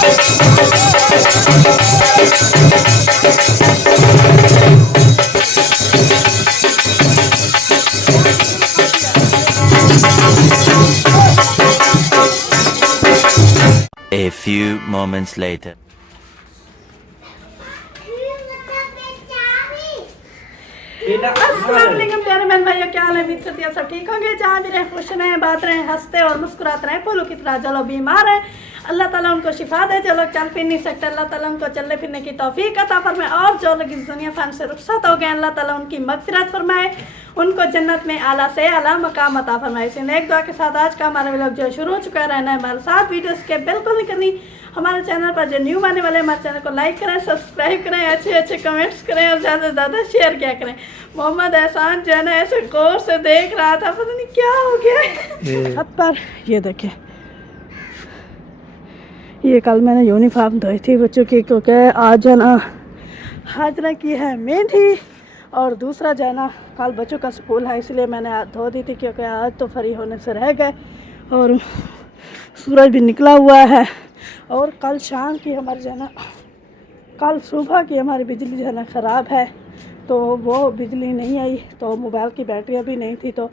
A few moments later. अस्सलाम वालेकुम प्यारे बहन भाइयों, क्या हाल है? उम्मीद करती है सब ठीक होंगे। जहाँ भी रहे खुश रहें, बात रहें, हंसते और मुस्कुराते रहें। फूलों की तरह जो लोग बीमार हैं अल्लाह ताला उनको शिफा दे, जो लोग चल फिर नहीं सकते अल्लाह ताला उनको चलने फिरने की तौफीक अता फरमाए, और जो लोग इस दुनिया फन से रुखसत हो गए अल्लाह ताला उनकी मगफिरत फरमाए, उनको जन्नत में आला से आला मकाम अता फरमाए। इसी नेक दुआ के साथ आज का हमारा व्लॉग जो शुरू हो चुका है, रहना है हमारे साथ। वीडियो स्किप बिल्कुल नहीं करनी। हमारे चैनल पर जो न्यू आने वाले हमारे चैनल को लाइक करें, सब्सक्राइब करें, अच्छे अच्छे कमेंट्स करें और ज़्यादा से ज़्यादा शेयर किया करें। मोहम्मद एहसान जो है ना ऐसे गौर से देख रहा था, पता नहीं क्या हो गया छत पर। ये देखें, ये कल मैंने यूनिफॉर्म धोई थी बच्चों की, क्योंकि आज है ना हाजरा की है मेहंदी, और दूसरा जो है ना कल बच्चों का स्कूल है, इसलिए मैंने आज धो दी थी, क्योंकि आज तो फ्री होने से रह गए और सूरज भी निकला हुआ है। और कल शाम की हमारी जो है ना, कल सुबह की हमारी बिजली जो है ना ख़राब है, तो वो बिजली नहीं आई, तो मोबाइल की बैटरी भी नहीं थी, तो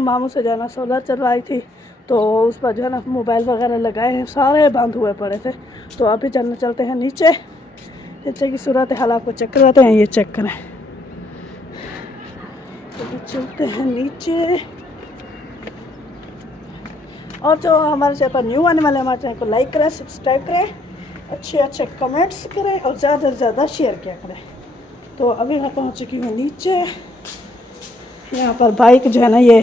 मामू से जो है ना सोलर चलवाई थी, तो उस पर जो है ना मोबाइल वगैरह लगाए हैं, सारे बंद हुए पड़े थे। तो अभी चलते हैं नीचे, नीचे की सूरत हाल आपको चेक करवाते हैं। ये चेक करें, तो चलते हैं नीचे। और जो हमारे चैनल पर न्यू आने वाले हमारे चैनल को लाइक करें, सब्सक्राइब करें, अच्छे अच्छे कमेंट्स करें और ज़्यादा से ज़्यादा शेयर किया करें। तो अभी मैं पहुंच चुकी हूँ नीचे। यहाँ पर बाइक जो है ना ये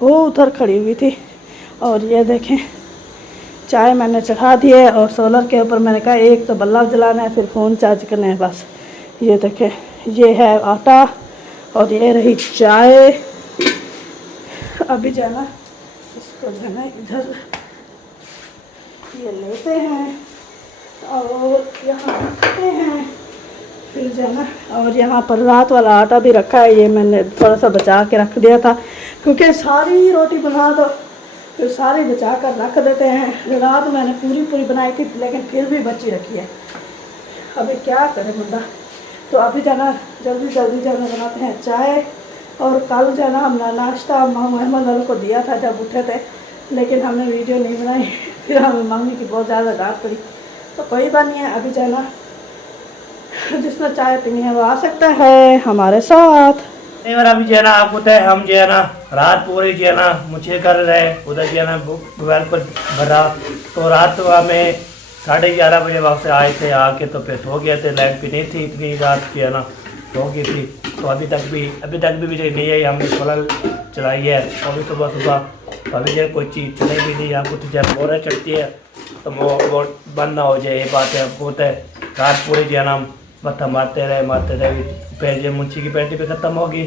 वो उधर खड़ी हुई थी, और ये देखें चाय मैंने चढ़ा दी है, और सोलर के ऊपर मैंने कहा एक तो बल्ब जलाना है, फिर फ़ोन चार्ज करना है बस। ये देखें, ये है आटा और ये रही चाय। अभी जो है ना इसको जो है ना इधर ये लेते हैं और यहाँ रखते हैं, फिर जो है ना। और यहाँ पर रात वाला आटा भी रखा है, ये मैंने थोड़ा सा बचा के रख दिया था, क्योंकि सारी रोटी बना दो फिर सारी बचा कर रख देते हैं। रात मैंने पूरी बनाई थी, लेकिन फिर भी बची रखी है, अभी क्या करें बंदा। तो अभी जो है ना जल्दी जो है ना बनाते हैं चाय। और कल जो है ना हमने नाश्ता मामू अहमद अल को दिया था जब उठे थे, लेकिन हमने वीडियो नहीं बनाई, फिर हमें मम्मी की बहुत ज़्यादा डांट पड़ी। तो कोई बात नहीं है, अभी जो है ना जिसने चाय पीनी है वो आ सकता है हमारे साथ। और अभी जो है ना आप होता है, हम जो है ना रात पूरी जो है ना मुझे कर रहे उधर जो है ना मोबाइल पर भरा, तो रात में 11:30 बजे वहाँ से आए थे, आके तो फिर सो गए थे। लाइट भी नहीं थी, इतनी रात जो है ना सो गई थी, तो अभी तक भी बिजली नहीं आई। हमने सोलर चलाई है अभी सुबह तो अभी जो कोई चीज़ चलाई भी नहीं। आपको तो जब मोहर चढ़ती है तो वो बंद ना हो जाए, ये बात है। आपको होता है रात पूरी जो है ना मत्था मारते रहे फिर जो मुंशी की बैटरी पे ख़त्म होगी,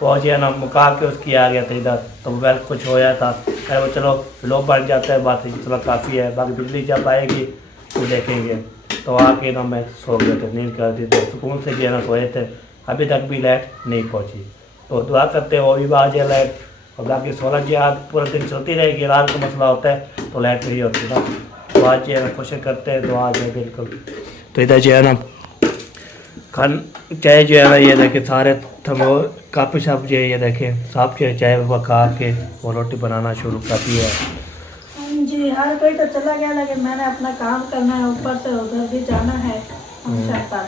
वो जो है ना मुका के उसकी आ गया था इधर, तो मोबाइल कुछ हो जाता है, वो चलो लो बन जाता है, बात चलो काफ़ी है। बाकी बिजली जब आएगी तो देखेंगे। तो आके ना मैं सो गया था, नींद कर दी, तो सुकून से जो है ना सोए थे। अभी तक भी लाइट नहीं पहुँची, तो दुआ करते हैं वो भी आ जाए लाइट। और बाकी सोलर जी आज पूरा दिन चलती रहेगी, रात का मसला होता है तो लाइट नहीं होती ना, तो आज जो है ना कोशिश करते हैं तो आ जाए बिल्कुल। तो इधर जो है ना खान चाय जो है ना ये देखे सारे थमो काफ़ी साफ जो है ये देखे साफ के चाय पका के वो रोटी बनाना शुरू कर दिया है। जी हर कोई तो चला गया, लेकिन मैंने अपना काम करना है, ऊपर से उधर भी जाना है फंक्शन पर,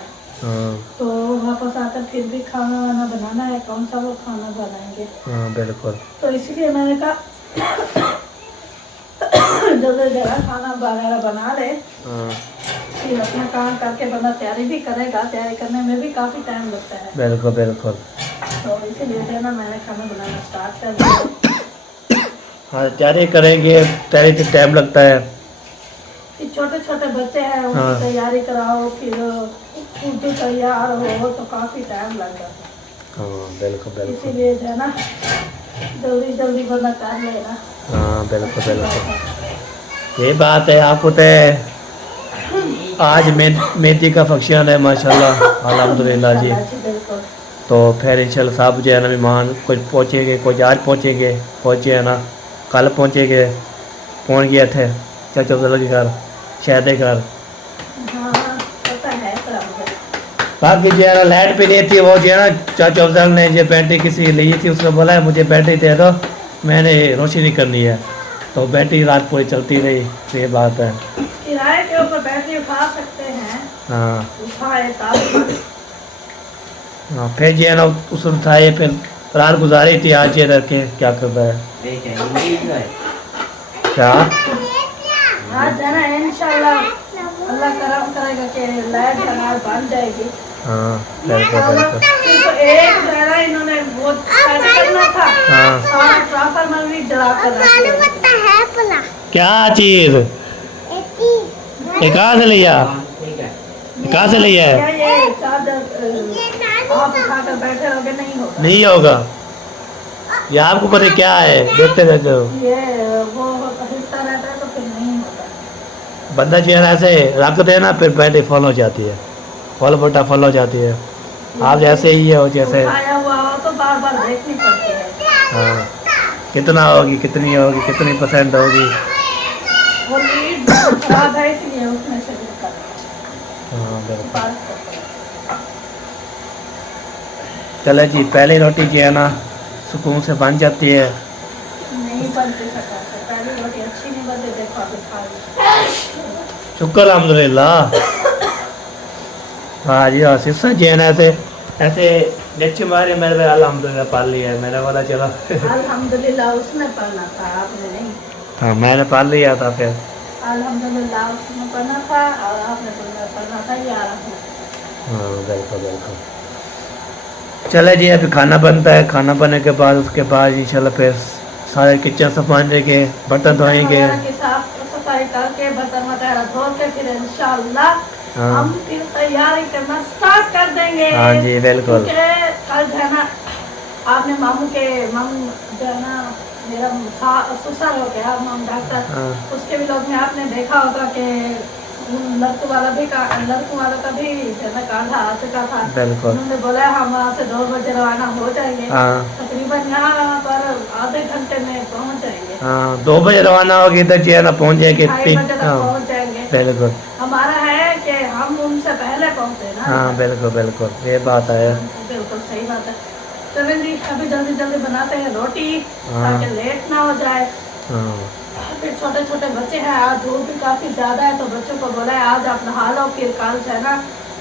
तो वापस आकर फिर भी खाना वाना बनाना है। कौन सा वो खाना बनाएंगे? हाँ बिल्कुल। तो इसलिए मैंने कहा जल्दी जरा खाना वगैरह बना ले, फिर अपना काम करके बंदा तैयारी भी करेगा। तैयारी करने में भी काफ़ी टाइम लगता है। बिल्कुल बिल्कुल। तो इसीलिए जो है ना मैंने खाना बनाना स्टार्ट कर दिया। हाँ तैयारी करेंगे, तैयारी से टाइम लगता है। फिर छोटे छोटे बच्चे हैं, उनकी तैयारी कराओ, फिर खुद तैयार हो तो काफ़ी टाइम लग जाता है। हाँ बिल्कुल बिल्कुल। इसीलिए जो है ना जल्दी बंदा कर लेना। हाँ बिल्कुल बिल्कुल, ये बात है। आपको तो आज मेहंदी का फंक्शन है माशाल्लाह अल्हम्दुलिल्लाह जी। तो फिर इंशाल्लाह साहब जो है ना मेहमान कुछ पहुँचेंगे, कुछ आज पहुँचेंगे, कुछ जो है ना कल पहुँचेंगे। पहुँच गए थे चाचा के घर, शायद घर। हाँ पता है बाकी जो है ना लाइट भी नहीं थी, वो जो है ना चाचा अफजल ने जो बैटरी किसी ली थी, उसको बोला है मुझे बैटरी दे दो, मैंने रोशनी करनी है, तो बैटरी रात पूरी चलती रही। तो ये बात है, किराए के ऊपर बैटरी उठा सकते हैं। हाँ उठाए तब हाँ। फिर जो है ना उस उठाए, फिर रात गुजारी थी, आज ये रखे क्या कर रहा है क्या। आज है ना इंशाल्लाह अल्लाह करम करेगा कि लाइट लगाए बन जाएगी। हाँ बिल्कुल। सिर्फ एक जो है ना इन्होंने वो सेट करना था, हाँ। सारा ट्रांसफार्मर भी जला कर रखा है। क्या चीज ये कहाँ से लिया, कहाँ से लिया क्या है? ये चार्जर आप उठाकर बैठे रहोगे नहीं होगा। नहीं होगा, ये आपको पता क्या है, देखते रहते हो। ये वो हिलता रहता है तो फिर नहीं होता। बंदा जो है ना ऐसे रखते है ना, फिर बैटरी फॉल हो जाती है, फॉल बटा फॉल हो जाती है। आप जैसे ही हो, जैसे उठाया हुआ हो तो बार बार देखनी पड़ती है। हाँ कितना होगी, कितनी होगी, कितनी % होगी। वो लीड खराब है इसलिए उसमें से निकल हाँ बिल्कुल। बात करते हैं। चले जी, पहली रोटी जो है ना सुकून से बन जाती है। नहीं बनती सका से पहली रोटी अच्छी नहीं बनती, देखो अभी खा ली। शुक्र अल्हम्दुलिल्लाह। हाँ जी हाँ, सिस्सा जो है ना ऐसे ऐसे नीचे मारे, मेरे अल्हम्दुलिल्लाह पाल लिया है, मैंने बोला चलो। अल्हम्दुलिल्लाह उसने पढ़ना था, आपने नहीं। हाँ मैंने पाल लिया था फिर। अल्हम्दुलिल्लाह उसने पढ़ना था और आपने पढ़ना था, ये आराम है। हाँ बिल्कुल बिल्कुल। चले जी, अभी खाना बनता है, खाना बनने के बाद उसके बाद इंशाल्लाह फिर सारे किचन संभालेंगे, बर्तन धोएंगे। वगैरह की साफ सफाई करके बर्तन वगैरह धो के फिर इंशाल्लाह हाँ। हम फिर तैयारी करना स्टार्ट कर देंगे। हाँ जी बिल्कुल। क्योंकि कल जो है ना आपने मामू जो है ना मेरा ससुर हो गया मामू डॉक्टर, हाँ। उसके भी लोग में आपने देखा होगा कि लड़कों वाला का भी जो है ना काढ़ा आ चुका था। बिल्कुल। उन्होंने बोला हम वहाँ से 2 बजे रवाना हो जाएंगे। हाँ। तकरीबन यहाँ पर आधे घंटे में पहुँच जाएंगे। हाँ 2 बजे रवाना होगी, इधर जो है ना पहुँच जाएंगे 2:30 बजे तक हाँ पहुँच जाएंगे। बिल्कुल। हमारा है कि हम उनसे पहले पहुँचे ना। हाँ बिल्कुल बिल्कुल, ये बात है। बिल्कुल सही बात है। चलें जी, अभी जल्दी जल्दी बनाते हैं रोटी हाँ। ताकि लेट ना हो जाए। हाँ फिर छोटे छोटे बच्चे हैं, आज धूप भी काफ़ी ज़्यादा है, तो बच्चों को बोला है आज आप नहा लो, फिर कल जो है ना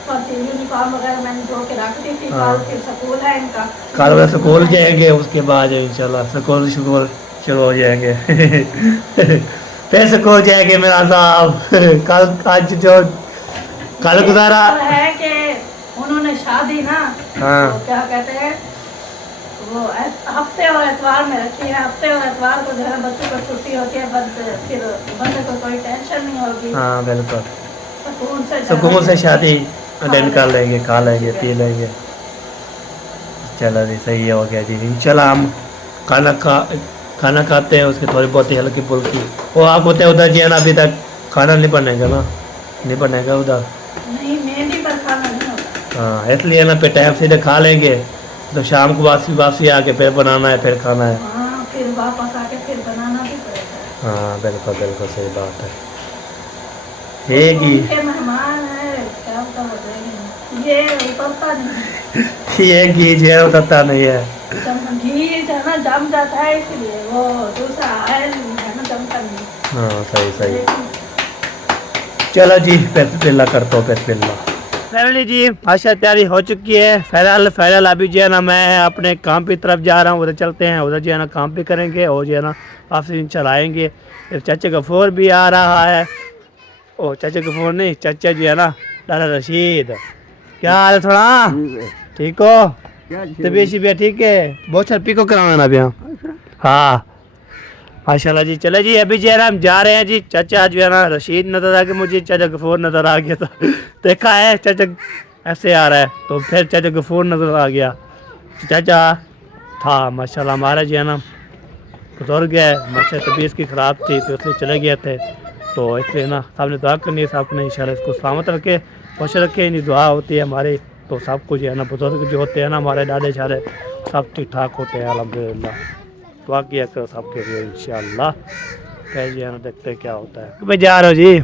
और यूनिफॉर्म वगैरह मैंने धो के रख दी थी। हाँ। कल फिर स्कूल है इनका। कल वाले स्कूल जाएंगे, उसके बाद इंशाल्लाह स्कूल शुरू हो जाएंगे। फिर स्कूल जाएंगे मेरा साहब। कल आज जो कल गुजारा तो है कि उन्होंने शादी ना हाँ। तो क्या कहते हैं वो हफ्ते और एतवार में रखी है। हफ्ते और एतवार को जो है बच्चों को छुट्टी होती है, फिर बंदे को कोई टेंशन नहीं होगी। हाँ बिल्कुल, सुकून से शादी अटेंड कर लेंगे, खा लेंगे, पी लेंगे। चलो जी सही हो गया जी। इंशाल्लाह हम खाना खाते हैं, उसकी थोड़ी बहुत ही हल्की फुल्की वो आप होते हैं उधर जी है ना, अभी तक खाना नहीं बनेगा ना, नहीं बनेगा उधर। नहीं मेहंदी पर खाना नहीं होता। हाँ इसलिए ना फिर टाइम से खा लेंगे, तो शाम को वापसी आके फिर बनाना है, फिर खाना है। हाँ फिर वापस आके फिर बनाना भी पड़ेगा। हाँ बिल्कुल बिल्कुल सही बात है। ठीक ही उनके मेहमान है, क्या बताओ ये उतरता नहीं। ये घी जो है उतरता नहीं है। घी जो है ना जम जाता है, इसलिए वो दूसरा ऑयल है ना जमता नहीं। हाँ सही सही। चलो जी बिस्मिल्लाह करता हूँ, बिस्मिल्लाह। फैमिली जी आशा तैयारी हो चुकी है। फैरल अभी जो है ना मैं अपने काम की तरफ जा रहा हूँ, उधर चलते हैं, उधर जो है ना काम भी करेंगे और जो है ना काफ़ी दिन चलाएँगे। फिर चाचा गफूर भी आ रहा है। ओ चाचा गफूर नहीं, चाचा जी है ना दादा रशीद। क्या हाल है? थोड़ा ठीक हो? तबीयत शिबियत ठीक है? बहुत सारे पिको कराना ना अभी। हाँ माशाल्लाह जी। चले जी अभी जो है ना हम जा रहे हैं जी। चाचा जो है ना रशीद नज़र आ गया मुझे, चाचा गफूर नज़र आ गया, तो देखा है चाचा ऐसे आ रहा है तो फिर चाचा गफूर नज़र आ गया। चाचा था माशाल्लाह हमारा जो है ना बुजुर्ग है, माशा तबीयत की ख़राब थी तो इसलिए चले गए थे, तो इसलिए ना सामने दुआ करनी है, साहब ने इंशाल्लाह इसको सलामत रखे, खुश रखे। इन्हीं दुआ होती है हमारी, तो सब कुछ है ना बुजुर्ग जो होते हैं ना हमारे दादे शारे सब ठीक ठाक होते हैं अल्हम्दुलिल्लाह। दुआ किया करो सबके लिए इंशाल्लाह। फिर जो है ना देखते हैं क्या होता है। मैं जा रहा हूँ जी।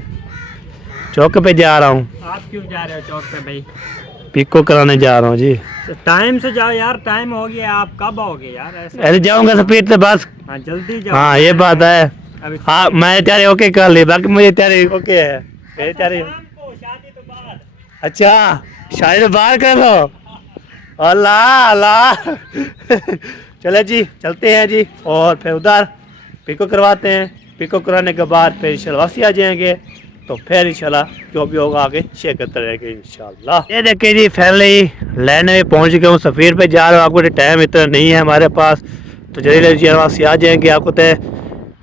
चौक पे जा रहा हूँ। आप क्यों जा रहे हो चौक पे भाई? पिको कराने जा रहा हूँ जी। तो टाइम से जाओ यार, टाइम हो गया, आप कब आओगे यार? ऐसे जाऊंगा स्पीड से बस। हाँ जल्दी जाओ। हाँ ये बात है। अभी हाँ मैं तैयारी ओके कर ली, बाकी मुझे तैयारी ओके है। मेरी तैयारी शादी तो बाद। अच्छा शादी तो बाहर कर लो। अल्लाह अल्लाह चले जी चलते हैं जी, और फिर उधर पिको करवाते हैं। पिको कराने के बाद फिर इंशाल्लाह वापसी आ जाएंगे, तो फिर इंशाल्लाह जो भी होगा आगे शेयर करते रहेंगे इंशाल्लाह। ये देखिए जी फैमिली लैंड में पहुंच गया हूँ, सफ़ीर पे जा रहा हूँ। आपको टाइम इतना नहीं है हमारे पास, तो जल्दी जल्दी वापसी आ जाएंगे आपको तय।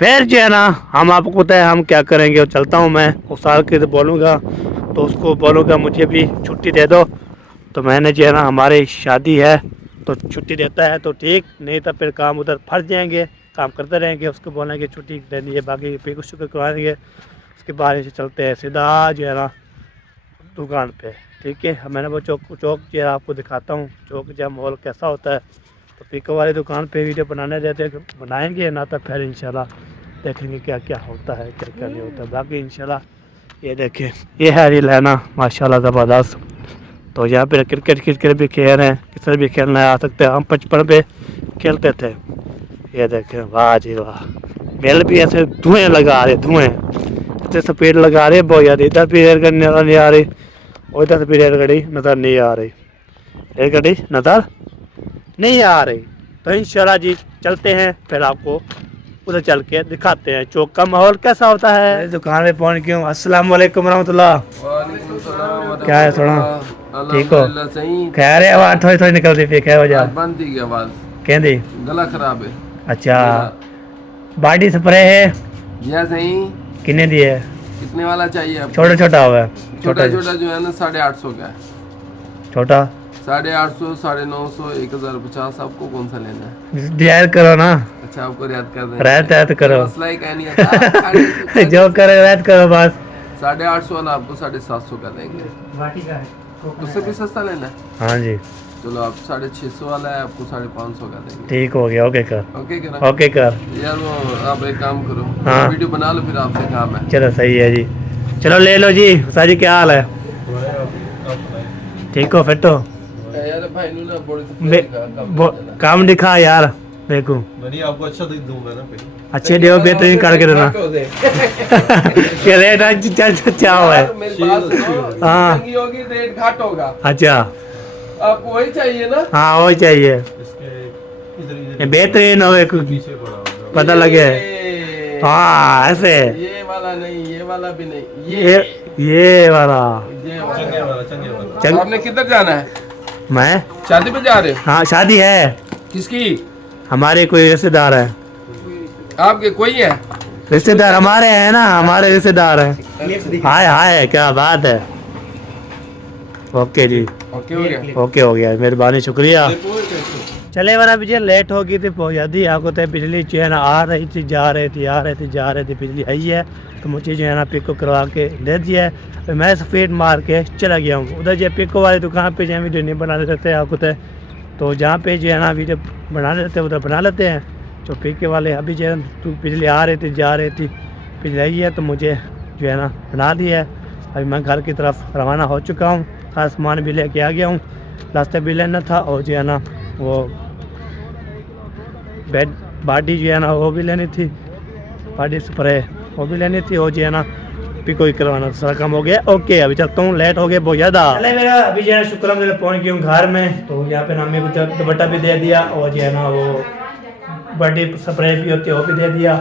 फिर जो है ना हम आपको तय हम क्या करेंगे, और चलता हूँ मैं उस साल के तो बोलूँगा, तो उसको बोलूँगा मुझे भी छुट्टी दे दो। तो मैंने जो है ना हमारी शादी है तो छुट्टी देता है तो ठीक, नहीं तो फिर काम उधर फंस जाएंगे, काम करते रहेंगे। उसको बोलेंगे छुट्टी देनी है, बाकी पिको शुक्र करवाएंगे। उसके बाद से चलते हैं सीधा जो है ना दुकान पे। ठीक है मैंने वो चौक जो है आपको दिखाता हूँ, चौक जो माहौल कैसा होता है। तो पिको वाली दुकान पे वीडियो बनाने देते बनाएंगे ना, तो फिर इंशाल्लाह देखेंगे क्या क्या होता है क्या क्या नहीं होता। बाकी इंशाल्लाह ये देखें ये है ये लेना माशाल्लाह ज़बरदस्त। तो यहाँ पे क्रिकेट भी खेल रहे हैं, किसी भी खेलना आ सकते हैं। हम बचपन पे खेलते थे। ये देखें वाह जी वाह, बेल भी ऐसे धुएँ लगा रहे, धुएँ इतने स्पीड लगा रहे बहुत ज़्यादा। इधर भी रेलगाड़ी नज़र नहीं आ रही, और इधर भी रेलगाड़ी नज़र नहीं आ रही, रेलगाड़ी नज़र नहीं आ रही। तो इंशाल्लाह जी चलते हैं, फिर आपको उधर चल के दिखाते हैं चौक का माहौल कैसा होता है। दुकान पे पहुंच गया हूँ। अस्सलाम वालेकुम रहमतुल्लाह। क्या है थोड़ा ठीक हो? खैर है आवाज़ थोड़ी थोड़ी निकलती थी, क्या वजह? बंद थी आवाज़, कहती गला खराब है। अच्छा बॉडी स्प्रे है यह सही कितने दिए? कितने वाला चाहिए आपको? छोटा छोटा होगा, छोटा छोटा जो है ना 850 का है। छोटा 850, 950, 1050, आपको कौन सा लेना है? रियायत करो ना। अच्छा आपको रियायत कर दें? रियायत करो, मसला ही कह नहीं आता। जो करे रियायत करो बस। 850 वाला आपको 750 का देंगे। उससे भी सस्ता लेना है? हाँ जी चलो आप 650 वाला है, आपको 550 का देंगे। ठीक हो गया। ओके कर, ओके करा? ओके कर। यार वो आप एक काम करो, हाँ। वीडियो बना लो फिर आपसे काम है। चलो सही है जी, चलो ले लो जी। साजी क्या हाल है? ठीक हो फिर तो? यार भाई ना काम दिखा यार देखो। नहीं आपको अच्छा तो दूंगा ना फिर। अच्छे देव बेहतरीन करके देना। क्या रेट अच्छा हुआ है? हाँ होगी रेट घाट होगा। अच्छा आपको वही चाहिए ना? हाँ वही चाहिए, इसके बेहतरीन हो पीछे पड़ा होगा। पता लगे। हाँ ऐसे ये वाला नहीं, ये वाला भी नहीं, ये वाला ये वाला। चंगे वाला चंगे वाला। चल आपने किधर जाना है? मैं शादी पे जा रहे हो? हाँ शादी है, किसकी? हमारे कोई रिश्तेदार है। आपके कोई है? रिश्तेदार हमारे हैं ना, हमारे रिश्तेदार हैं। हाय हाय क्या बात है। ओके जी ओके हो गया। ओके हो गया, मेहरबानी शुक्रिया। चले वाला बिजली लेट हो गई थी बहुत ज़्यादा। आपको तो बिजली जो है ना आ रही थी जा रही थी, आ रही थी जा रही थी, बिजली आई है तो मुझे जो है ना पिको करवा के दे दिया है। तो मैं स्पीड मार के चला गया हूँ उधर। जो पिको वाली दुकान पे जो वीडियो नहीं बना लेते आपको तो जहाँ पे जो है ना वीडियो बना लेते उधर बना लेते हैं। तो पिके वाले अभी जो है तो बिजली आ रही थी जा रही थी, बिजली आई है तो मुझे जो है ना बना दिया है। अभी मैं घर की तरफ रवाना हो चुका हूँ, खास सामान भी लेके आ गया हूँ। रास्ते भी लेना था, और जो है ना वो बेड बॉडी जो है ना वो भी लेनी थी, बॉडी स्प्रे वो भी लेनी थी, और जो है ना पिको ही करवाना, सारा काम हो गया। ओके अभी चलता हूँ, लेट हो गया बहुत ज़्यादा। चले मेरा अभी जो है शुक्र मैं पहुँच गया हूँ घर में। तो यहाँ पे ना मेरे को दुपट्टा भी दे दिया, और जो है ना वो बॉडी स्प्रे भी होती है वो भी दे दिया,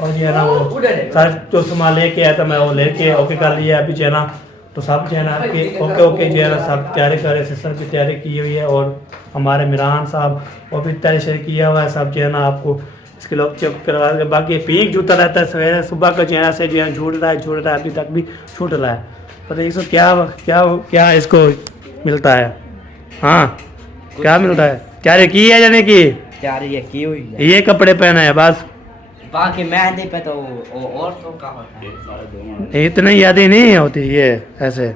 और जो है ना वो सारे जो सामान लेके आया था मैं वो लेके ओके कर लिया। अभी जो है ना तो सब जो है ना आपके ओके ओके जो है ना सब तैयारी कर रहे, सिस्टर की तैयारी की हुई है, और हमारे मिरान साहब वो भी तैयारी शेयर किया हुआ है। सब जो है ना आपको इसके लोग चेक करवा के, बाकी पिंक जूता रहता है सवेरे सुबह का जो है से जो है झूठ रहा है अभी तक भी छूट रहा है। पता इसको क्या क्या क्या इसको मिलता है? हाँ क्या मिलता है? तैयारी की है यानी कि यार ये की हुई है, ये कपड़े पहना है बस, बाकी मेहंदी पे तो और तो का होता है। इतनी यादें नहीं होती ये ऐसे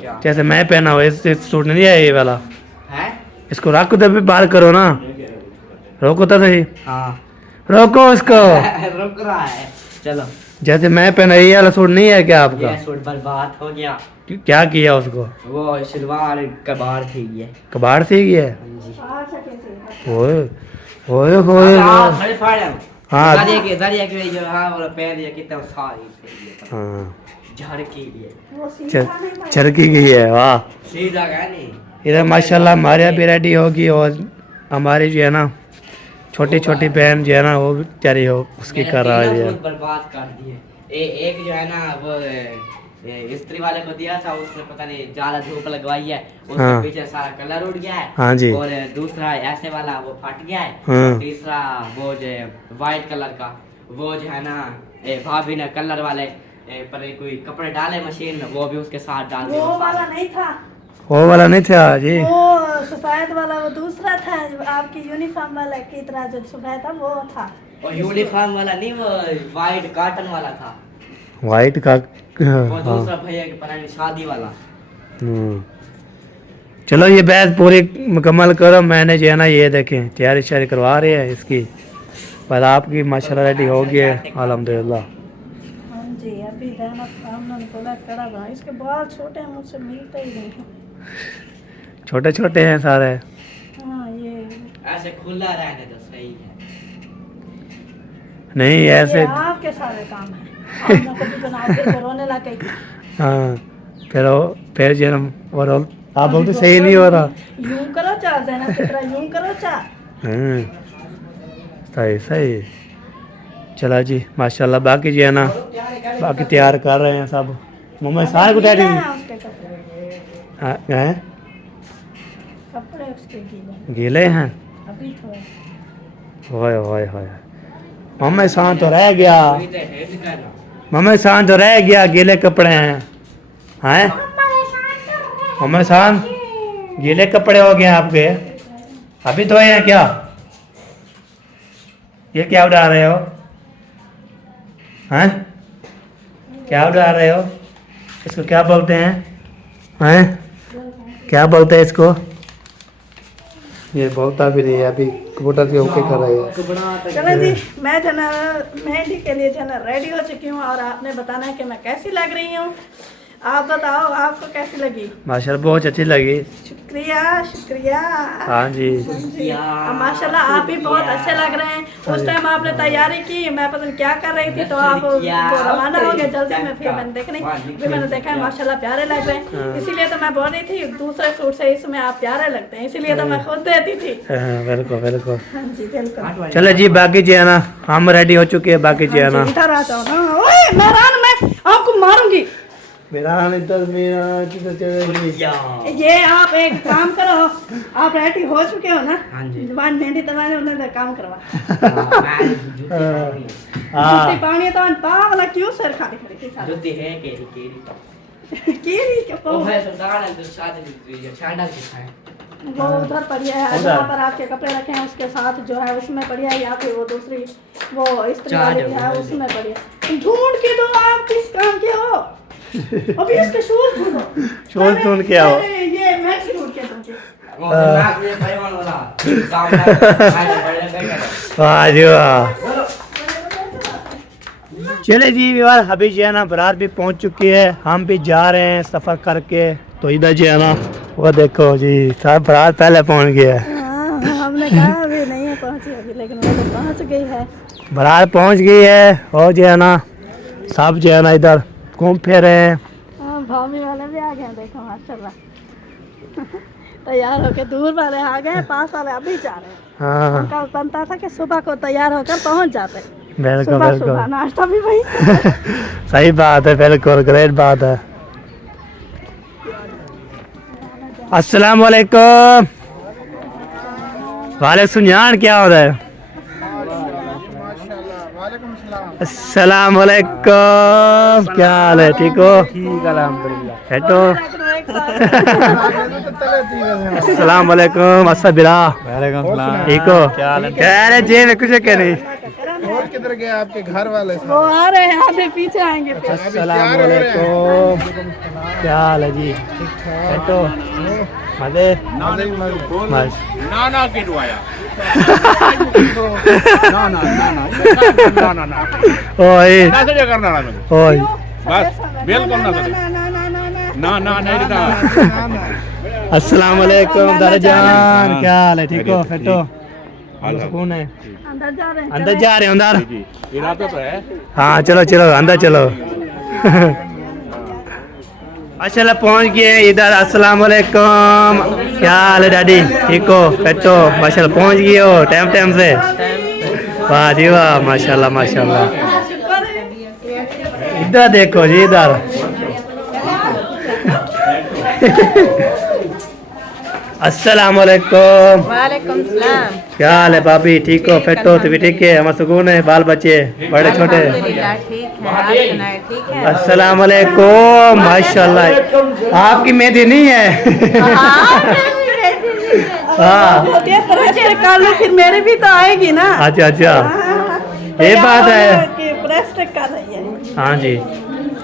क्या जैसे मैं पहना हुआ इस सूट नहीं है ये वाला। है? इसको रखो तो भी बाहर करो ना, रोको तो सही, हाँ रोको इसको। रुक रहा है, चलो जैसे मैं पहना ये वाला सूट नहीं है क्या आपका? ये सूट बर्बाद हो गया। क्या किया उसको? वो शलवार कबाड़ थी ये। कबाड़ से गया है? हाँ जी। ओए ओए ओए हाँ, खड़े फाड़े। हाँ। दरिया के जो हाँ वो पैर ये कितना सारी थी। हाँ झाड़ की ये। वो सीधा नहीं था। चरकी गई है वाह। सीधा गया नहीं। इधर माशाल्लाह हमारे यहाँ भी रेडी होगी और हमारी जो है ना छोटी छोटी बहन जो है ना वो बेचारी हो उसकी मेरे कर रहा तीनों है। सूट बर्बाद कर दिए। एक जो है ना वो इस्त्री वाले को दिया था, उसने पता नहीं ज्यादा धूप लगवाई है, उसके हाँ। पीछे सारा कलर उड़ गया है। हाँ जी। और दूसरा ऐसे वाला वो फट गया है। हाँ। तीसरा वो जो व्हाइट कलर का वो जो है ना भाभी ने कलर वाले पर कोई कपड़े डाले मशीन में, वो भी उसके साथ डाल दिए। वो वाला नहीं था, वो वाला नहीं था जी। वो सफेद वाला वो दूसरा था, जो आपकी यूनिफॉर्म वाला की तरह जो सफेद था वो था। और यूनिफॉर्म वाला नहीं, वो व्हाइट कॉटन वाला था। वाइट का वो हाँ। दूसरा भैया की पता नहीं शादी वाला। चलो ये बैच पूरी मुकम्मल करो। मैंने जो है ना ये देखें तैयारी शारी करवा रहे हैं इसकी, पर आपकी माशाल्लाह रेडी हो गई है अल्हम्दुलिल्लाह। हाँ जी, अभी रहना सामने थोड़ा कड़ा बना, इसके बाल छोटे हैं, मुझसे मिलते ही नहीं हैं। छोटे छोटे हैं सारे। हाँ ये ऐसे खुला रहने तो सही है। नहीं ऐसे ये आपके सारे काम हैं। आपने कभी जनाब दिल को रोने लग गई। हाँ फिर जो है ना और आप बोलते सही नहीं हो रहा। यूं करो चाह देना की तरह यूं करो चाह। सही सही। चला जी माशाल्लाह। बाकी जो है ना बाकी तैयार कर रहे हैं सब। मोहम्मद सारे को गीले तैयारी हैं उसके कपड़े, हैं कपड़े उसके गीले गीले हैं। अभी तो होए होए होए। मोहम्मद शान तो रह गया, वही तो हेड करना। मोहम्मद शान तो रह गया, गीले कपड़े हैं। हैं मोहम्मद शान गीले कपड़े हो गए आपके, अभी धोए हैं क्या? ये क्या उड़ा रहे हो? हैं क्या उड़ा रहे हो? इसको क्या बोलते हैं? हैं क्या बोलते हैं इसको? ये बोलता भी नहीं है, अभी कंप्यूटर के ऊपर कर रहे हैं। चलो जी, मैं जो ना मेहंदी के लिए जो ना रेडी हो चुकी हूँ और आपने बताना है कि मैं कैसी लग रही हूँ। आप बताओ आपको कैसी लगी? माशाल्लाह बहुत अच्छी लगी। शुक्रिया शुक्रिया। हाँ जी जी, अब माशाल्लाह आप भी बहुत अच्छे लग रहे हैं। उस टाइम आपने तैयारी की, मैं पता नहीं क्या कर रही थी, तो आप वो रवाना हो गए जल्दी में। फिर मैंने देखा नहीं, फिर मैंने देखा है माशाल्लाह प्यारे लग रहे हैं। इसीलिए तो मैं बोल रही थी दूसरे सूट से इसमें आप प्यारे लगते हैं, इसीलिए तो मैं खुद देती थी। बिल्कुल बिल्कुल। हाँ जी बिल्कुल। चलो जी बाकी जो है ना हम रेडी हो चुके हैं। बाकी जो है ना इधर आ जाओ ना। ओए मेहरान, मैं आपको मारूंगी। मेरा इधर मेरा किधर चलेगी? ये आप एक काम करो, आप रेडी हो चुके हो ना? हाँ जी। जुबान मेहंदी तवाने उन्होंने काम करवा। हाँ जुत्ती पानी तो पा वाला क्यों सर खाली खड़ी थी सारी? जुत्ती है केरी कीरी के पाँव। वो है तो गाना जो शादी शांडा दिखाए। वो उधर पड़ी है जहाँ पर आपके कपड़े रखे हैं, उसके साथ जो है उसमें पड़ी है, या फिर वो दूसरी वो इस्त्री वाली है उसमें पड़ी है। ढूंढ के दो, आप किस काम के हो? अभी इसके शूज ढूंढो। शूज ढूंढ के आओ। अरे, ये मैक्सी ढूंढ के दूंगी। वो नाक ये परिवार वाला काम है। वाह जी वाह। चले जी यार अभी जो है ना बारात भी पहुंच चुकी है, हम भी जा रहे हैं सफ़र करके। तो इधर जो है ना वो देखो जी सब बारात पहले पहुंच गया है। हाँ, हमने कहा अभी नहीं है पहुंची अभी, लेकिन वो तो पहुंच गई है। बारात पहुंच गई है और जो है ना सब जो है ना इधर घूम फिर रहे हैं। हाँ, भाभी वाले भी आ गए हैं, देखो माशाल्लाह। तैयार होके दूर वाले आ गए, पास वाले अभी जा रहे हैं। हाँ उनका बनता था कि सुबह को तैयार होकर पहुंच जाते। बिल्कुल सुबह बिल्कुल सुबह नाश्ता भी वही। सही बात है, बिल्कुल ग्रेट बात है। अस्सलाम वालेकुम। वालेकुम जान क्या हो रहा है? अस्सलाम वालेकुम, क्या हाल है? ठीक हो? ठीक अल्हम्दुलिल्लाह। बैठो। अस्सलाम वालेकुम। अस्सा बिरा ठीक हो? क्या हाल है? कह रहे जी में कुछ कह नहीं। किधर गए आपके घर वाले? वो आ रहे हैं, आधे पीछे आएंगे फिर। अस्सलाम वालेकुम, क्या हाल है जी? बैठो मजे नाना के दुआया ओए ना से करना ना ओए बस बिल्कुल ना करे ना ना नहीं देता अस्सलाम वालेकुम दादाजान, क्या हाल है? ठीक हो? बैठो, सुकून है? अंदर जा रहे हैं, अंदर जा रहे हो? अंदर? इरादा तो है। हाँ चलो चलो अंदर चलो। माशाल्लाह पहुंच गए इधर। अस्सलाम वालेकुम, क्या हाल है डैडी? ठीक हो? बैठो, माशाल्लाह पहुंच गए हो टाइम टाइम से। वाह जी वाह, माशाल्लाह माशाल्लाह। इधर देखो जी, इधर। अस्सलाम वालेकुम। वालेकुम सलाम। क्या हाल है भाभी? ठीक हो? फिट हो? तो भी ठीक है? हमारा सुकून है? बाल बच्चे बड़े छोटे? अल्हम्दुलिल्लाह ठीक है, आप सुनाए ठीक है? अस्सलाम वालेकुम, माशाल्लाह। आपकी मेहंदी नहीं है? हाँ होती है प्रेस कर लो, फिर मेरे भी तो आएगी ना। अच्छा अच्छा, ये बात है। कि प्रेस कर रही है। हाँ जी,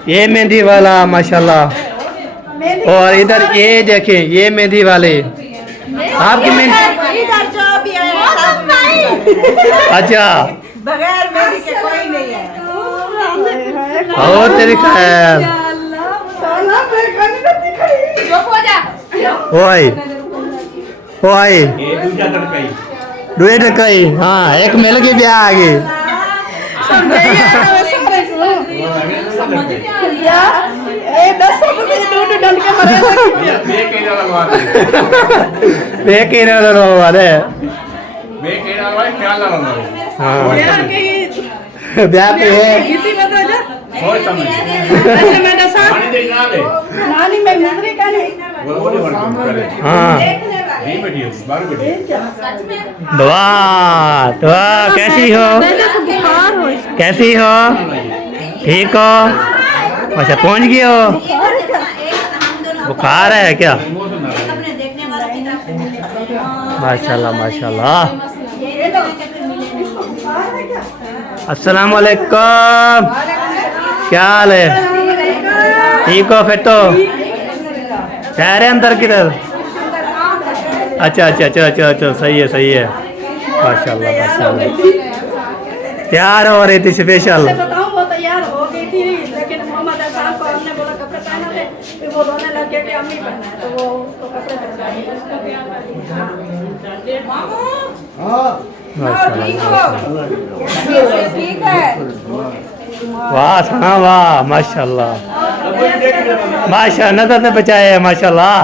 ये मेहंदी वाला माशाल्लाह। और इधर ये देखें, ये मेहंदी वाले। आपकी मेहंदी? इधर जो भी है सब अच्छा, बगैर मेहंदी के कोई नहीं है। और तेरी खैर। ओए ओए, डुएट कई। हाँ, एक मिल के ब्याह आ गई। वाले हाँ ब्याह पे हाँ दुआ दुआ। कैसी हो? कैसी हो? ठीक हो? अच्छा पहुंच गए हो? बुखार है क्या? माशाल्लाह माशाल्लाह। अस्सलाम वालेकुम, क्या हाल है? ठीक हो? फिट हो? कह रहे अंदर किधर? अच्छा अच्छा अच्छा अच्छा अच्छा, सही है सही है। माशाल्लाह माशाल्लाह। तैयार हो रही थी स्पेशल? बताऊं वो तैयार हो गई थी, लेकिन मोहम्मद अहसान को हमने बोला कपड़े पहना दे, फिर वो रोने लगे कि अम्मी पहना है, तो वो उसको कपड़े पहनाए। ठीक है। वाह हाँ वाह माशाल्लाह माशा नजर ने बचाया है माशाल्लाह।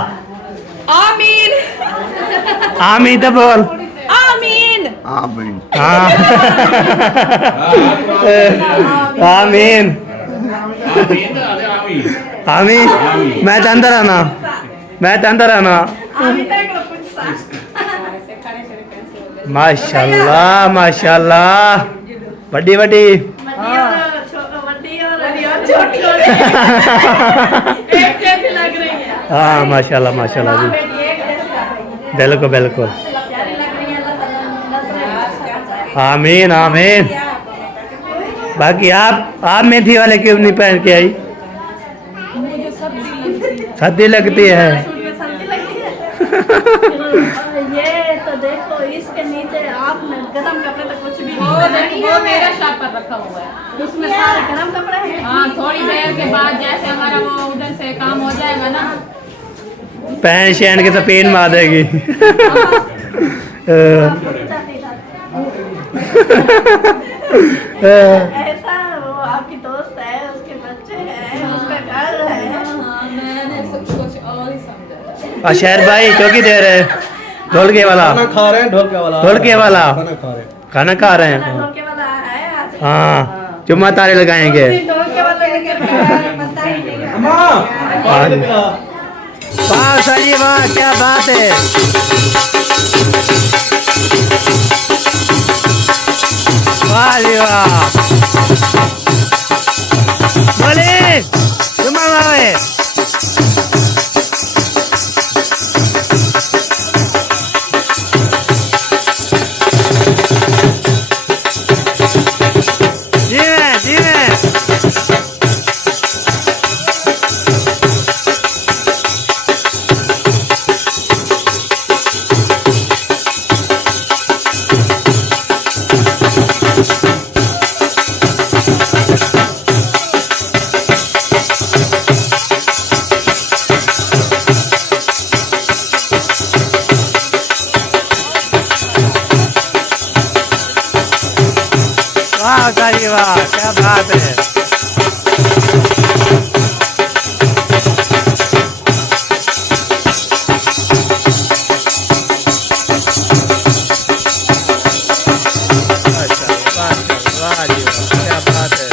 आमीन आमीन तो बोल। आमीन हाँ आमीन आमीन। मैं तो अंदर आना, मैं तो अंदर आना। माशाल्लाह माशाल्लाह, बड़ी बड़ी हाँ माशाल्लाह माशाल्लाह जी, बिल्कुल बिल्कुल। आमीन आमीन। बाकी आप मेहंदी वाले क्यों नहीं पहन के आई? सर्दी लगती है। ये तो देखो, इसके नीचे आपने गरम कपड़े तो कुछ भी नहीं, वो मेरा शॉप पर रखा हुआ है, उसमें सारे गरम कपड़े हैं। हाँ थोड़ी देर के बाद जैसे हमारा वो उधर से काम हो जाएगा ना, पैन शैन के तो पेन मार देगी। ऐसा वो आपकी दोस्त है, उसके बच्चे हैं, उसका घर है। मैंने सब कुछ और ही समझा। शहर भाई चौकी दे रहे, ढोलके वाला खा रहे हैं, ढोलके वाला ढोलके वाला खाना खा रहे हैं। खाना खा रहे हैं। ढोलके वाला है आज। हाँ जुम्मा तारे लगाएंगे। ढोलके वाला लेके पता ही नहीं। वाह सही, वाह क्या बात है। वाह जी वाह, बोले जुम्मा वाले। वाह सारी वाह, क्या बात है। वाह जी वाह, क्या बात है।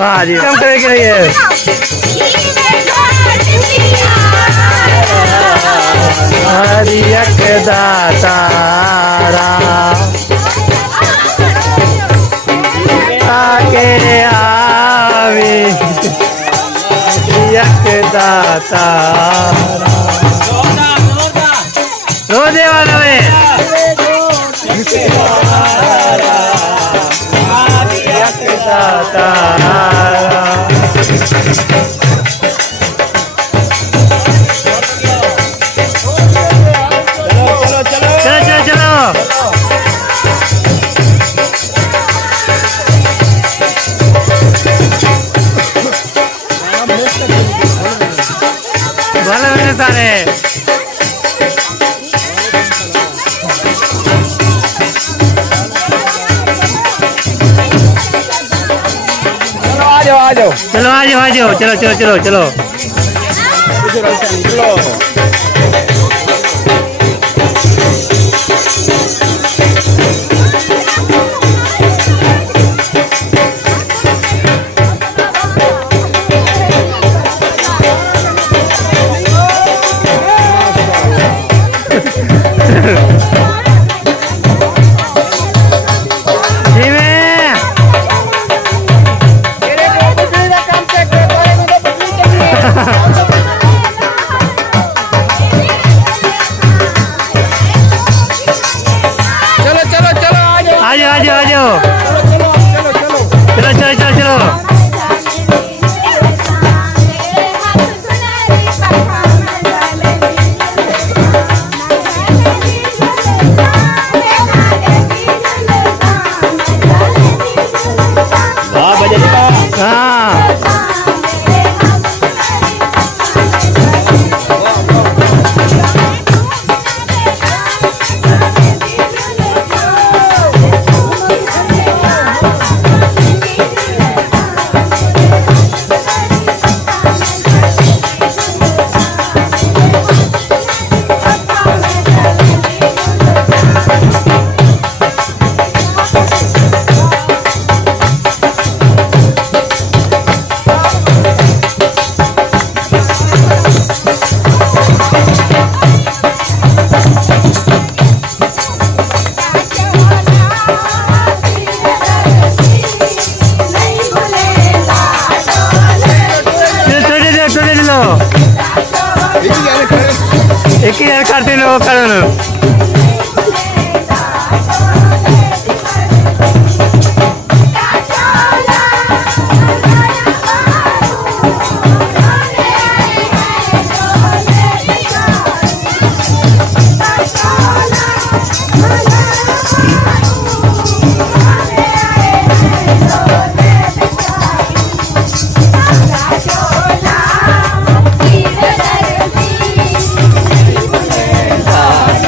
वाह जी, कम करेंगे ये। हरियक दातारा आके आवे, हरियक दातारा रोजे वाला में सारे आ जाओ, चलो आ जाओ, आ जाओ, चलो चलो चलो चलो। एक ही यार करते ना वो करो ना।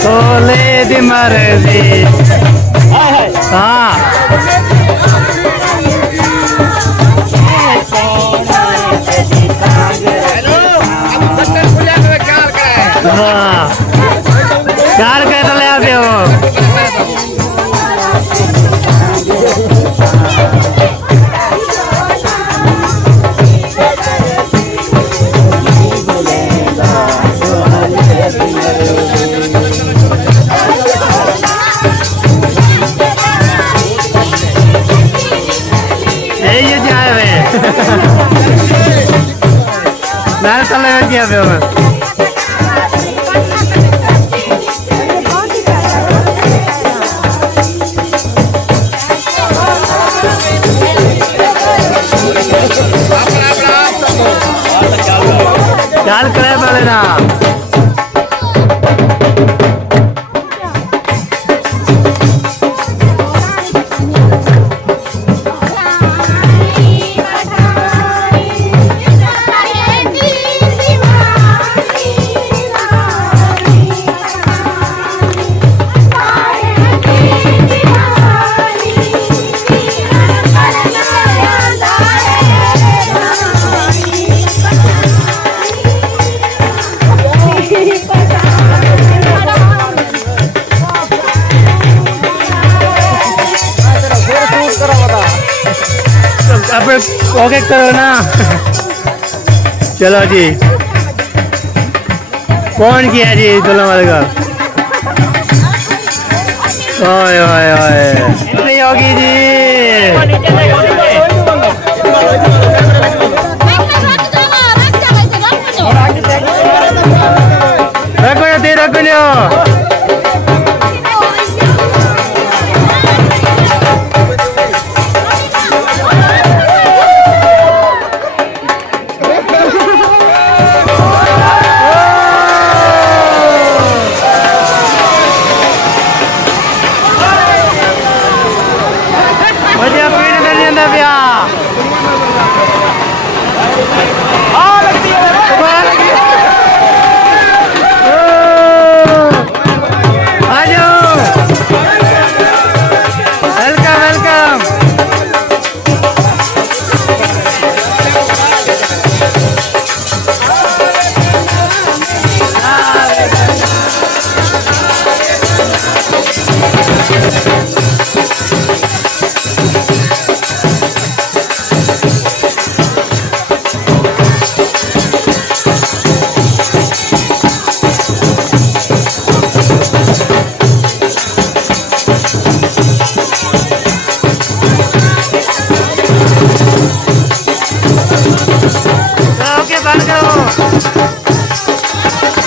सोले दी मर्जी हाँ कार कहते ले आते हो। मैं चले किया पे चाल करे पड़े ना अब ओके करो ना। चलो जी कौन किया जी दुल्हन वाले का? ओए ओए ओए नहीं होगी जी। रखो या दे रखो लियो।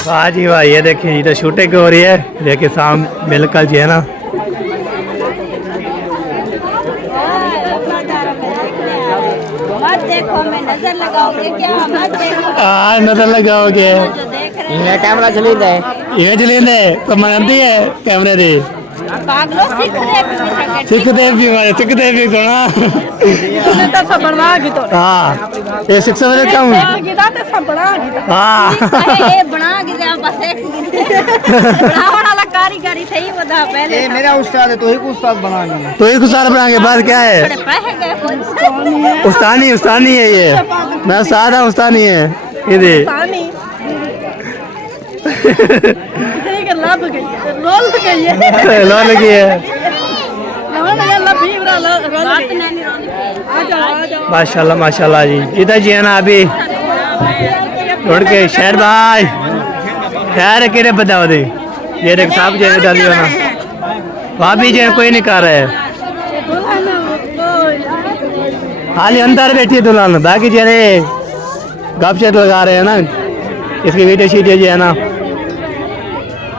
वाह जी वाह, ये देखिए ये तो शूटिंग हो रही है। देखिए शाम मिलकर जी है ना नजर लगाओगे क्या? हाँ नजर लगाओगे। ये कैमरा चली जाए, ये चली तो मनती है कैमरे दी सिखते भी कोना हाँ ये शिक्षा में क्या हूँ हाँ कारीगरी थी बता पहले मेरा उस्ताद है, तो ही को उस्ताद बनाएंगे। तो एक साल बनाएंगे बाद क्या है? उस्तानी है ये। मैं उस्ताद हूँ, उस्तानी है ये लोल की है। माशाल्लाह माशाल्लाह जी। इधर जी है ना अभी उड़ के शहर भाई खैर के बताओ दे। ये देख साहब जी डालियो ना वहाँ भी जो कोई नहीं कर रहा है, खाली अंदर बैठी है दुल्हन, बाकी जो है गपशप लगा रहे हैं ना। इसकी वीडियो शीडियो जो है ना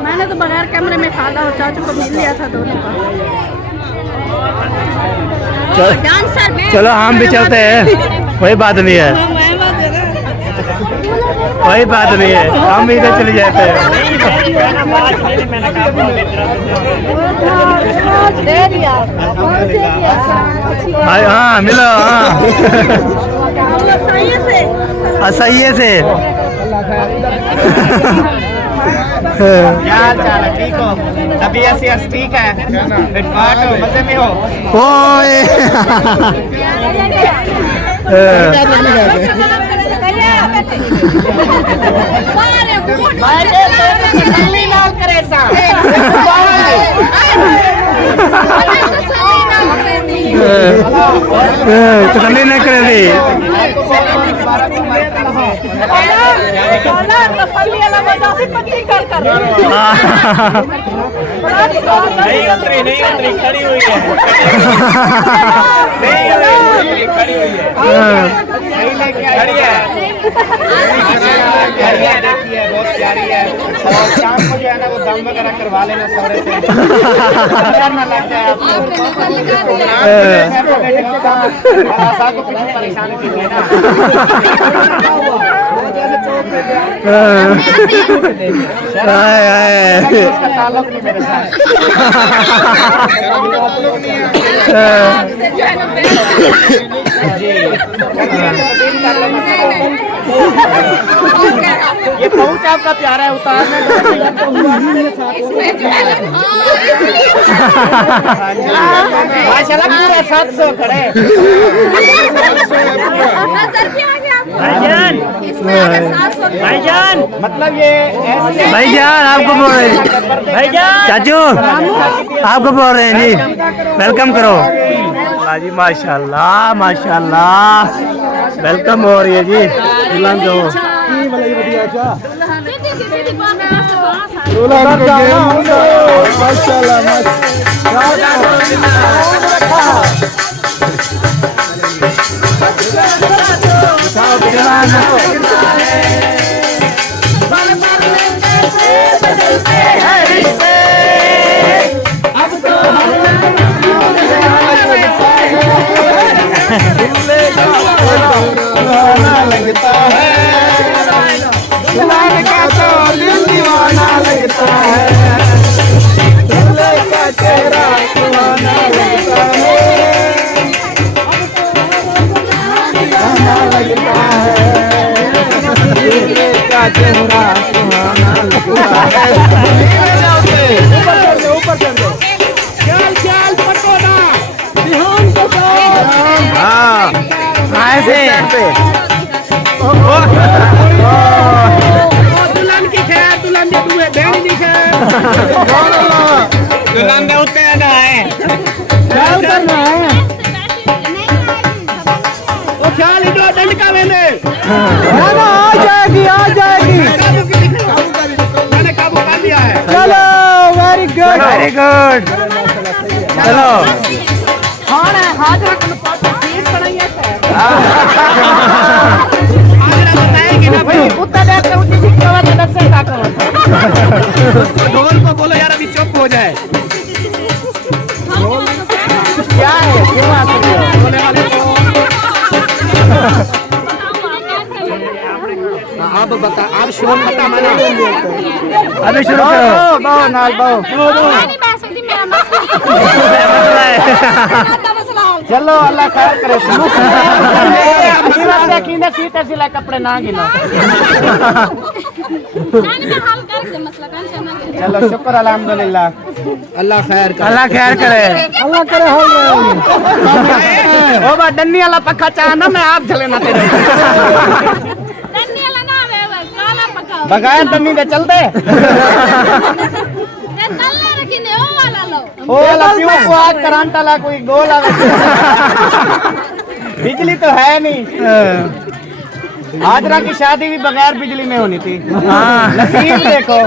मैंने तो बगैर कैमरे में खाला और चाचू को मिल लिया था दोनों का। चलो हम भी चलते हैं, कोई बात नहीं है, कोई बात नहीं है, हम इधर चले जाते हैं। हाँ मिलो हाँ सही से क्या हाल चाल है? ठीक हो? तबीयत ठीक है? फिटफाट हो? मजे में हो? ओए तसल्ली नहीं करे दी। नहीं उतरी खड़ी हुई है खड़ी हुई है खड़ी है देखिए बहुत प्यारी है और शाम को जो है ना वो दम वगैरह करवा लेना सौरे से ना लग जाए आपको परेशान कीजिए ना उसका ताल्लुक नहीं मेरे साथ ये पहुंच आपका प्यारा है उतारने माशाल्लाह पूरा 700 खड़े भाईजान मतलब ये भाईजान आपको बोल रहे हैं चाचू आपको बोल रहे हैं जी वेलकम करो जी माशाल्लाह माशाल्लाह वेलकम हो रही है जी दुल्हन को लगता है दुल्हन का तो दिल दीवाना लगता है दूल्हे का चेहरा सुहाना लगता है सुहाना लगता है दूल्हे का चेहरा सुहाना लगता है ऊपर चढ़ दो चल पटो ना बिहान को हाँ ऐसे दुल्हन की खैर दुल्हन ने दुए बेड़ी की खैर दुल्हन ने उतरना है क्या उतरना है वो ख्याल ही दो दंड का मैंने आ जाएगी मैंने काबू कर लिया है चलो वेरी गुड चलो कौन है हाजरा को पीस बनाइए ढोल को बोलो यार अभी चुप हो जाए क्या है बोले वाले आप बता आप शुरू करता माना अभी शुरू करो बाओ नाल बाओ चलो अल्लाह खैर करे कपड़े ना गिनो चलो शुक्र अल्हम्दुलिल्लाह अल्लाह खैर करे अल्लाह करे हो ओ बा डन्नी वाला पक्का चाह ना मैं आप चले ना तेरे बगाया डन्नी दे चलते ओ वाला क्यों को आज करंट वाला कोई गोल आवे बिजली तो है नहीं हाजरा की शादी भी बगैर बिजली में होनी थी नसीब देखो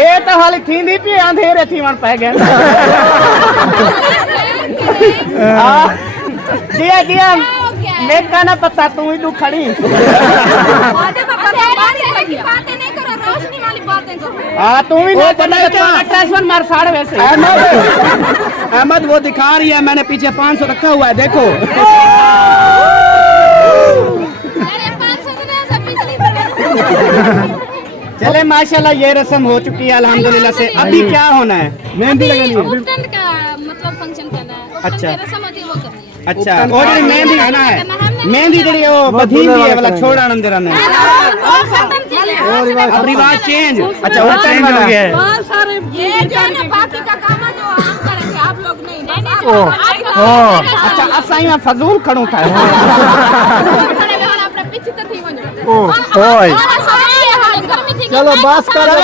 ये तो हाल थी नहीं पी अंधेरे थी मन पै गए जिया जिया मैं कहना पता तू ही तू खड़ी हाँ तू ही नहीं ट्रांसफर मार फाड़ वैसे अहमद वो दिखा रही है मैंने पीछे 500 रखा हुआ है देखो चले माशाल्लाह ये रस्म हो चुकी है अल्हम्दुलिल्लाह से अभी क्या होना है मेहंदी लगानी है मतलब फंक्शन करना है अच्छा रस्म होती है वो करनी है अच्छा और जी मेहंदी है ना मेहंदी जड़ी वो बधींदी है वाला छोड़ आनंद ने अब रिवाज चेंज अच्छा वो चेंज हो गया है ये जो है बाकी का काम है जो हम करेंगे आप लोग नहीं ओ अच्छा असाई में फजूल खड़ो था अपने पीछे तो थी ओ ओए चलो बस करो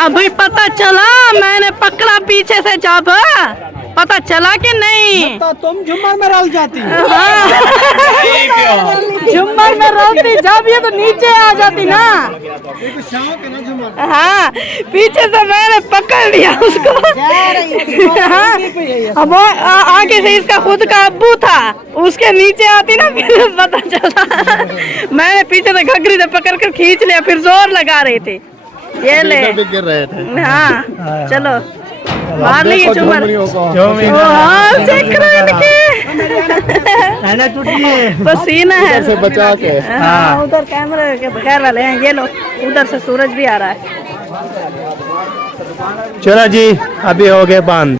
अभी पता चला, मैंने पकड़ा पीछे से जब, पता चला कि नहीं? तो तुम झुमर में रल जाती हाँ। झुमर में रोती जब ये तो नीचे आ जाती ना। हाँ, पीछे से मैंने पकड़ लिया उसको। हाँ, अब वो आगे से इसका खुद का अब्बू था, उसके नीचे आती ना, फिर पता चला। मैंने पीछे से घघरी से पकड़ कर खींच लिया, फिर जोर लगा रही थी। ये ले गिर रहे थे। हाँ, चलो मार ली झूमर। हाँ, चेक करो इनके पसीना है से बचा के। हाँ, उधर कैमरे के बगैर वाले हैं ये लोग, उधर से सूरज भी आ रहा है। चलो जी, अभी हो गए बंद।